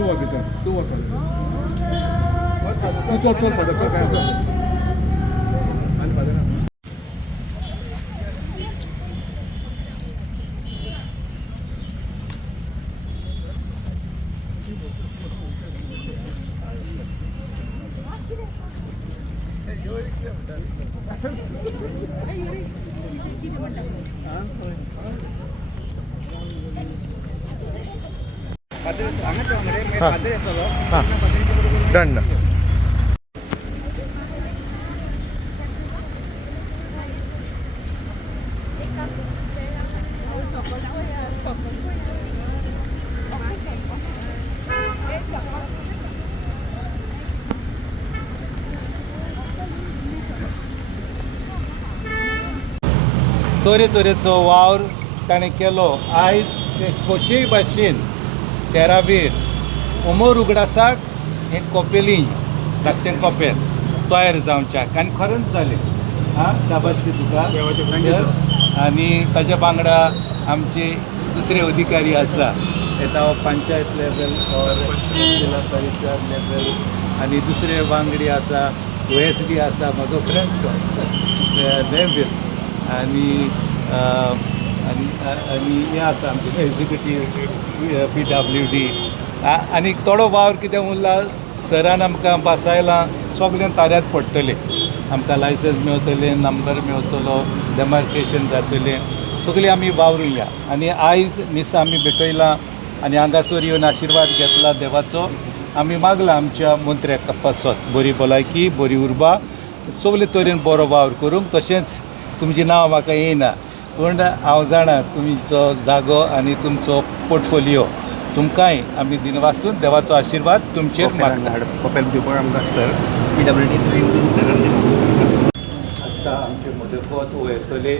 तूं वच तूं वच चल चल चल चल चल आनी फाल्यां ना डन डन तरेतरेचो वावर ताणें केलो. आयज ते कशेय भाशेन तेरावेर उमर उगडासाक हें कोपेलीं धाकटें कोपेल तयार जावच्याक आनी खरेंच जालें. शाबासकी तुका. आनी ताज्या वांगडा आमचे दुसरे अधिकारी आसा येता पंचायत लेवल और जिल्हा परिशद लेवल आनी दुसरे वांगडी आसा OSD आसा म्हजो फ्रेंड जयवीर आनी हे आसा आमचे एक्झिक्युटीव PWD आनी थोडो वावर कितें उरला सरान आमकां बसायलां सगळें ताऱ्यात पडटलें. आमकां लायसन्स मेळटलें, नंबर मेळटलो, डेमार्केशन जातलें, सगळीं आमी वावरुया. आनी आयज मिसा आमी भेटयलां आनी हांगासर येवन आशिर्वाद घेतला देवाचो. आमी मागला आमच्या मंत्र्याक पासत बरी भलायकी, बरी उर्बा, सगळे तरेन बरो वावर करूंक. तशेंच तुमचें नांव म्हाका येयना पूण हांव जाणा तुमचो जागो आनी तुमचो पोर्टफोलियो तुमकांय आमी दिनवासून देवाचो आशिर्वाद तुमचेर मागता. कपेल दिवपाक आमकां सर PWD आसा आमचे मदत वयतले.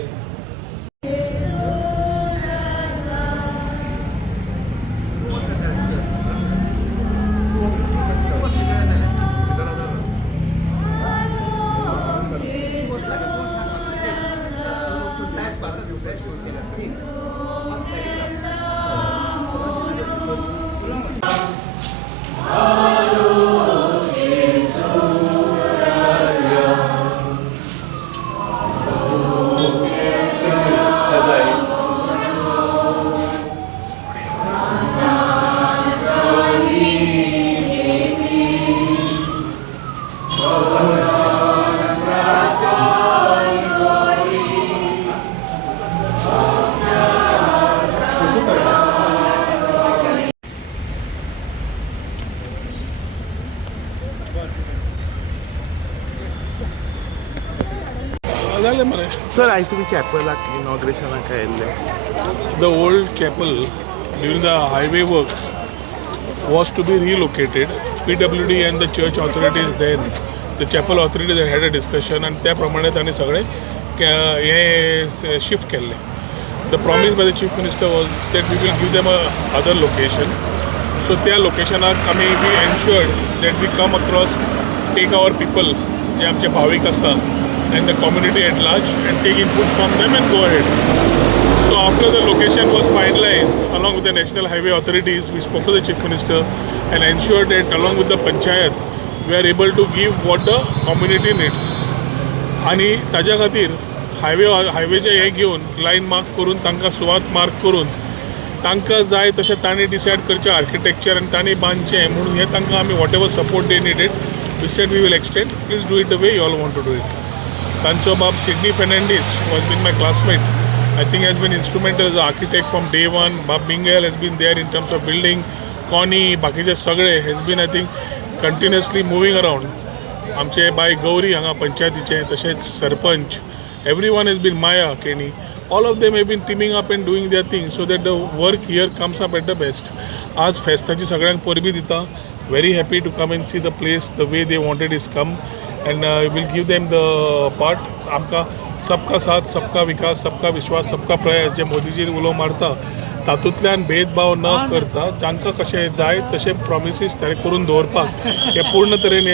सर आयज तुमी चॅपलाक इनॉग्रेशनाक आयिल्ले. The old chapel during the highway works was to be relocated. PWD and the church authorities then, the chapel authorities had a discussion and त्या प्रमाणे तांणी सगळे हे शिफ्ट केल्ले. The promise by the chief minister was that we will give them a other location. So त्या लोकेशनाक आमी we ensured that we come across, take our people जे आमचे भाविक आसता and the community at large and take input from them and go ahead. So after the location was finalized, along with the National Highway authorities, we spoke to the Chief Minister and ensured that along with the Panchayat, we are able to give what the community needs. आणि ताज्या खातीर हायवेचे हे घेवन lion mark करून तांकां सुवात mark करून तांकां जाय तशें तांणी डिसायड करचें आर्किटेक्चर आनी तांणी बांदचें म्हणून हें तांकां आमी whatever support they needed we said we will extend, please do it the way you all want to do it. तांचो बाब Sidney Fernandes was been my classmate. I think has been instrumental as an architect from day one. Bob Bingal has been there in terms of building. Connie, बाकीचे सगळे has been I think continuously moving around. आमचे bye Gauri हांगा पंचायतीचे तशेंच sarpanch, everyone has been Maya, Kenny. All of them have been teaming up and doing their thing so that the work here comes up at the best. आज फेस्ताची सगळ्यांक परबी दिता. Very happy to come and see the place the way they wanted is come and we'll give them the part. आमकां सबका साथ, सबका विकास, सबका विश्वास, सबका प्रयास जे मोदीजी उलो मारता तातूंतल्यान भेदभाव न करता तांकां कशें जाय तशें प्रॉमिसीस ताणें करून दवरपाक हे पूर्ण तरेन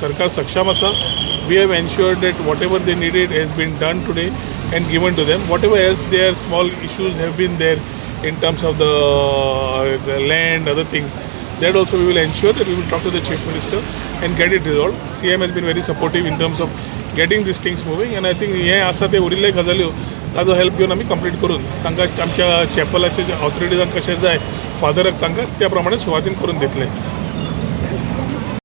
सरकार सक्षम आसा. We have ensured that whatever they needed has been done today and given to them. Whatever else they are small issues have been there in terms of the land, other things, That also we will ensure that we will talk to the Chief Minister and get it resolved. CM has been very supportive in terms of getting these things moving, and I think हे आसा ते उरिल्ले गजाल्यो ताजो help घेवन आमी complete करून तांकां आमच्या चॅपलाचे जे ऑथॉरिटीजांक कशें जाय फादराक तांकां त्या प्रमाणे सुवातीन करून दितले.